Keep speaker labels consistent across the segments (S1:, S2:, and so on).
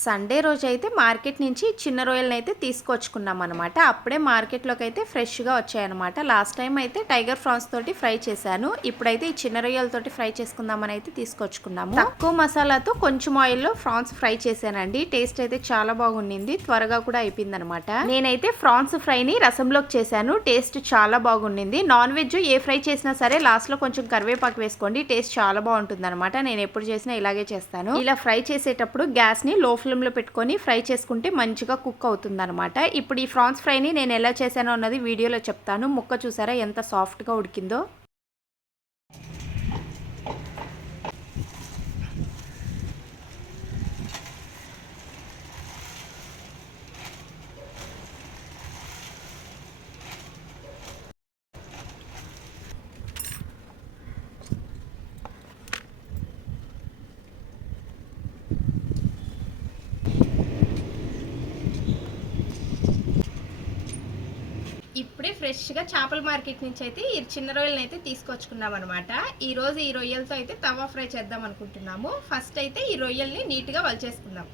S1: Sunday రోజు అయితే market నుంచి చిన్న రొయ్యలను అయితే తీసుకొచ్చుకున్నాం అనమాట అప్పుడే మార్కెట్లోకి అయితే ఫ్రెష్గా వచ్చాయన్నమాట. లాస్ట్ టైం అయితే టైగర్ ఫ్రాన్స్ తోటి ఫ్రై చేశాను. ఇప్పుడైతే ఈ చిన్న రొయ్యలతోటి ఫ్రై చేసుకుందామని అయితే తీసుకొచ్చుకున్నాము. తక్కువ మసాలాతో కొంచెం ఆయిల్లో ఫ్రాన్స్ ఫ్రై చేశానండి. టేస్ట్ అయితే చాలా బాగుండింది. త్వరగా కూడా అయిపోయింది అనమాట నేనైతే ఫ్రాన్స్ ఫ్రైని రసంలోకి చేశాను. టేస్ట్ చాలా బాగుండింది. నాన్ వెజ్ ఏ ఫ్రై చేసినా సరే లాస్ట్లో కొంచెం కరివేపాకు వేసుకోండి. టేస్ట్ చాలా బాగుంటుంది అనమాట నేను ఎప్పుడు చేసినా ఇలాగే చేస్తాను. ఇలా ఫ్రై చేసేటప్పుడు గ్యాస్ని లో ఫ్లేమ్లో పెట్టుకొని ఫ్రై చేసుకుంటే మంచిగా కుక్ అవుతుందనమాట ఇప్పుడు ఈ ఫ్రాన్స్ ఫ్రైని నేను ఎలా చేశానో అన్నది వీడియోలో చెప్తాను. ముక్క చూసారా ఎంత సాఫ్ట్గా ఉడికిందో? ఇప్పుడే ఫ్రెష్గా చేపల మార్కెట్ నుంచి అయితే ఈ చిన్న రొయ్యలను అయితే తీసుకొచ్చుకున్నాం అనమాట ఈరోజు ఈ రొయ్యలతో అయితే తవా ఫ్రై చేద్దాం అనుకుంటున్నాము. ఫస్ట్ అయితే ఈ రొయ్యల్ని నీట్గా వలిచేసుకుందాం.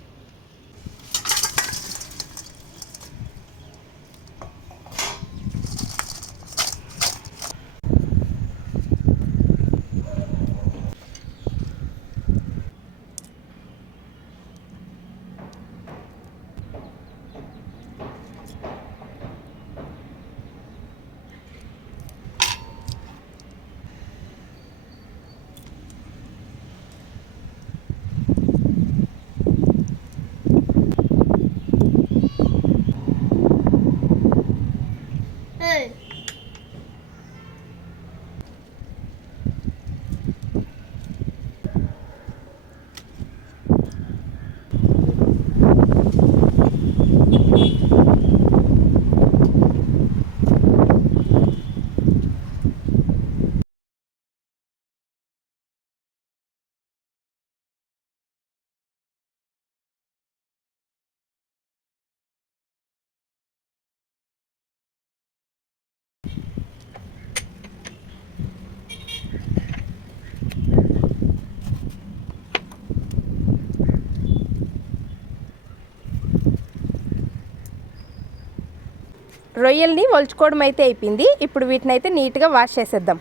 S1: రొయ్యల్ని ఒలుచుకోవడం అయితే అయిపోయింది. ఇప్పుడు వీటిని అయితే నీట్గా వాష్ చేసేద్దాం.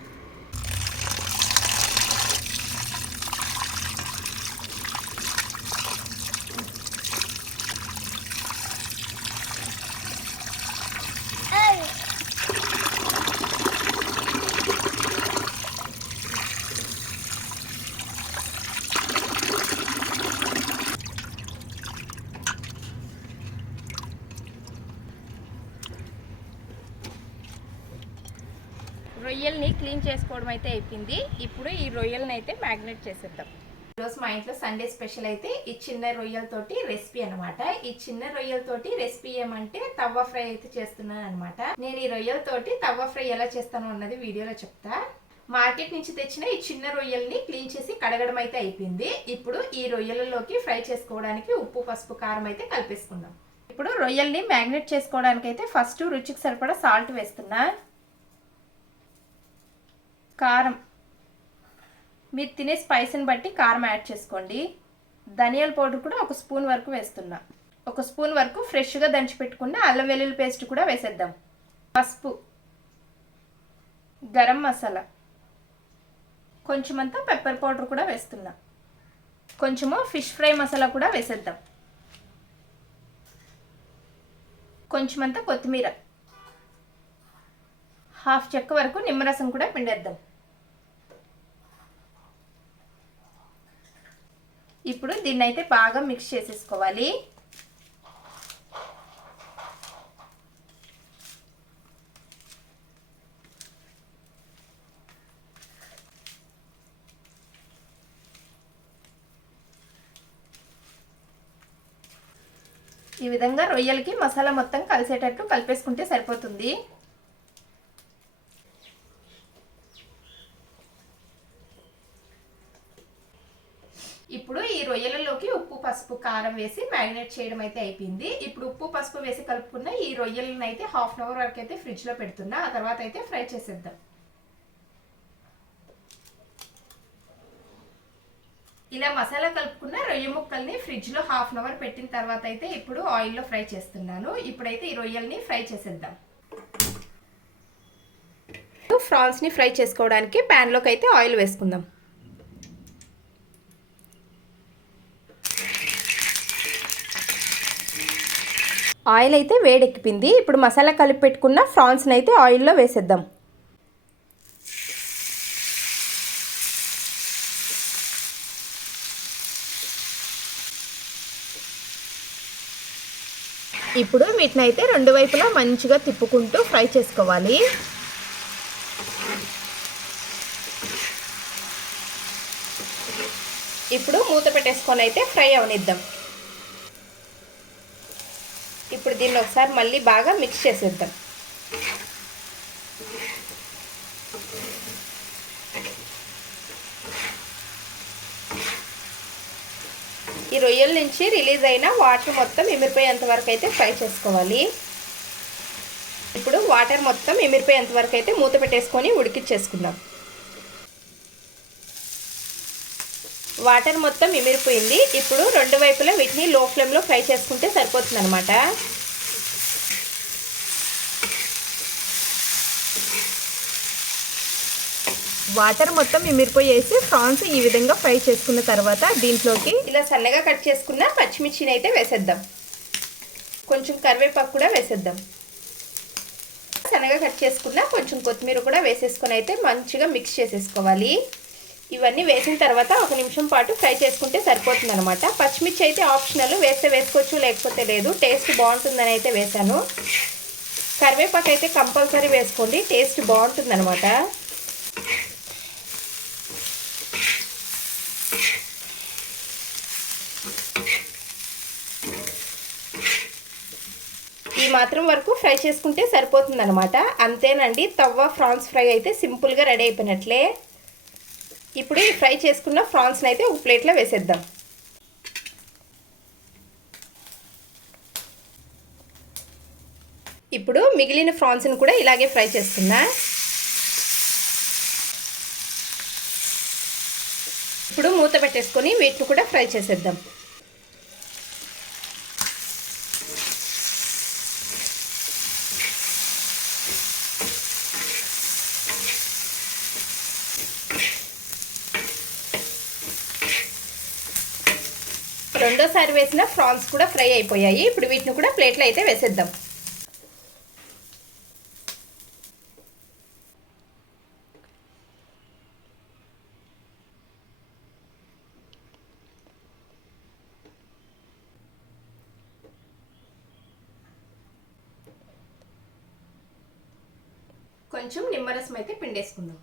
S1: రొయ్యల్ని క్లీన్ చేసుకోవడం అయితే అయిపోయింది. ఇప్పుడు ఈ రొయ్యల్ని అయితే మ్యాగ్నేట్ చేసేద్దాం. ఈరోజు మా ఇంట్లో సండే స్పెషల్ అయితే ఈ చిన్న రొయ్యలతోటి రెసిపీ అనమాట ఈ చిన్న రొయ్యలతోటి రెసిపీ ఏమంటే తవ్వ ఫ్రై అయితే చేస్తున్నాను అనమాట నేను ఈ రొయ్యలతోటి తవ్వ ఫ్రై ఎలా చేస్తాను అన్నది వీడియోలో చెప్తా. మార్కెట్ నుంచి తెచ్చిన ఈ చిన్న రొయ్యల్ని క్లీన్ చేసి కడగడం అయితే అయిపోయింది. ఇప్పుడు ఈ రొయ్యలలోకి ఫ్రై చేసుకోవడానికి ఉప్పు పసుపు కారం అయితే కలిపేసుకుందాం. ఇప్పుడు రొయ్యల్ని మ్యాగ్నేట్ చేసుకోవడానికి అయితే ఫస్ట్ రుచికి సరిపడా సాల్ట్ వేస్తున్నా. కారం. మీరు తినే స్పైసీని బట్టి కారం యాడ్ చేసుకోండి. ధనియాల పౌడర్ కూడా ఒక స్పూన్ వరకు వేస్తున్నా. ఒక స్పూన్ వరకు ఫ్రెష్గా దంచి పెట్టుకున్న అల్లం వెల్లుల్లి పేస్ట్ కూడా వేసేద్దాం. పసుపు గరం మసాలా కొంచెమంతా పెప్పర్ పౌడర్ కూడా వేస్తున్నా. కొంచెము ఫిష్ ఫ్రై మసాలా కూడా వేసేద్దాం. కొంచెమంతా కొత్తిమీర. హాఫ్ చెక్క వరకు నిమ్మరసం కూడా పిండేద్దాం. ఇప్పుడు దీన్ని అయితే బాగా మిక్స్ చేసేసుకోవాలి. ఈ విధంగా రొయ్యలకి మసాలా మొత్తం కలిసేటట్టు కలిపేసుకుంటే సరిపోతుంది. ఇప్పుడు ఈ రొయ్యలలోకి ఉప్పు పసుపు కారం వేసి మ్యారినేట్ చేయడం అయితే అయిపోయింది. ఇప్పుడు ఉప్పు పసుపు వేసి కలుపుకున్న ఈ రొయ్యలను అయితే హాఫ్ అన్ అవర్ వరకు అయితే ఫ్రిడ్జ్లో పెడుతున్నా. ఆ తర్వాత అయితే ఫ్రై చేసేద్దాం. ఇలా మసాలా కలుపుకున్న రొయ్య ముక్కల్ని ఫ్రిడ్జ్లో హాఫ్ అన్ అవర్ పెట్టిన తర్వాత అయితే ఇప్పుడు ఆయిల్లో ఫ్రై చేస్తున్నాను. ఇప్పుడైతే ఈ రొయ్యల్ని ఫ్రై చేసేద్దాం. ఫ్రాన్స్ని ఫ్రై చేసుకోవడానికి ప్యాన్లోకి అయితే ఆయిల్ వేసుకుందాం. ఆయిల్ అయితే వేడెక్కిపోయింది ఇప్పుడు మసాలా కలిపి పెట్టుకున్న ఫ్రాన్స్ని అయితే ఆయిల్లో వేసేద్దాం. ఇప్పుడు వీటిని అయితే రెండు వైపులా మంచిగా తిప్పుకుంటూ ఫ్రై చేసుకోవాలి. ఇప్పుడు మూత పెట్టేసుకొని అయితే ఫ్రై అవనిద్దాం. ఇప్పుడు దీన్ని ఒకసారి మళ్ళీ బాగా మిక్స్ చేసేద్దాం. ఈ రొయ్యల నుంచి రిలీజ్ అయిన వాటర్ మొత్తం ఎమిరిపోయేంత వరకు అయితే ఫ్రై చేసుకోవాలి. ఇప్పుడు వాటర్ మొత్తం ఎమిరిపోయేంత వరకు అయితే మూత పెట్టేసుకొని ఉడికిచ్చేసుకుందాం. వాటర్ మొత్తం ఇమిరిపోయింది. ఇప్పుడు రెండు వైపులా వీటిని లో ఫ్లేమ్లో ఫ్రై చేసుకుంటే సరిపోతుంది అనమాట వాటర్ మొత్తం ఇమిరిపోయేసి ఫ్రాన్స్ ఈ విధంగా ఫ్రై చేసుకున్న తర్వాత దీంట్లోకి ఇలా సన్నగా కట్ చేసుకున్న పచ్చిమిర్చిని అయితే వేసేద్దాం. కొంచెం కరివేపాకు కూడా వేసేద్దాం. సన్నగా కట్ చేసుకున్న కొంచెం కొత్తిమీర కూడా వేసేసుకొని అయితే మంచిగా మిక్స్ చేసేసుకోవాలి. ఇవన్నీ వేసిన తర్వాత ఒక నిమిషం పాటు ఫ్రై చేసుకుంటే సరిపోతుంది అనమాట పచ్చిమిర్చి అయితే ఆప్షనల్ వేస్తే వేసుకోవచ్చు లేకపోతే లేదు. టేస్ట్ బాగుంటుందని అయితే వేసాను కరివేపాకు అయితే కంపల్సరీ వేసుకోండి టేస్ట్ బాగుంటుంది అనమాట ఈ మాత్రం వరకు ఫ్రై చేసుకుంటే సరిపోతుంది అనమాట అంతేనండి తవ్వ ఫ్రాన్స్ ఫ్రై అయితే సింపుల్గా రెడీ అయిపోయినట్లే. ఇప్పుడు ఈ ఫ్రై చేసుకున్న ఫ్రాన్స్ని అయితే ఒక ప్లేట్లో వేసేద్దాం. ఇప్పుడు మిగిలిన ఫ్రాన్స్ని కూడా ఇలాగే ఫ్రై చేస్తున్నా ఇప్పుడు మూత పెట్టేసుకొని వీటిని కూడా ఫ్రై చేసేద్దాం. రెండోసారి వేసిన ఫ్రాన్స్ కూడా ఫ్రై అయిపోయాయి. ఇప్పుడు వీటిని కూడా ప్లేట్లో అయితే వేసేద్దాం. కొంచెం నిమ్మరసం అయితే పిండేసుకుందాం.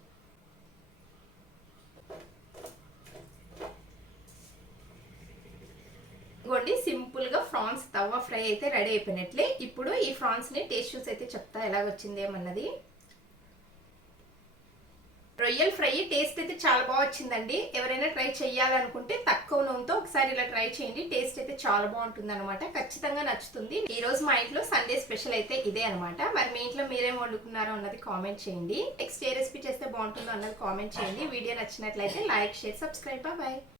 S1: సింపుల్గా ఫ్రాన్స్ తవ్వ ఫ్రై అయితే రెడీ అయిపోయినట్లే. ఇప్పుడు ఈ ఫ్రాన్స్ని టేస్ట్ చూసి అయితే చెప్తా ఎలాగొచ్చింది ఏమన్నది. రొయ్యల్ ఫ్రై టేస్ట్ అయితే చాలా బాగా వచ్చిందండి. ఎవరైనా ట్రై చేయాలనుకుంటే తక్కువ నూనెతో ఒకసారి ఇలా ట్రై చేయండి. టేస్ట్ అయితే చాలా బాగుంటుంది అనమాట ఖచ్చితంగా నచ్చుతుంది. ఈ రోజు మా ఇంట్లో సండే స్పెషల్ అయితే ఇదే అనమాట మరి మీ ఇంట్లో మీరేం వండుకున్నారో అన్నది కామెంట్ చేయండి. నెక్స్ట్ ఏ రెసిపీ చేస్తే బాగుంటుందో అన్నది కామెంట్ చేయండి. వీడియో నచ్చినట్లయితే లైక్ షేర్ సబ్స్క్రైబ్. బాయ్.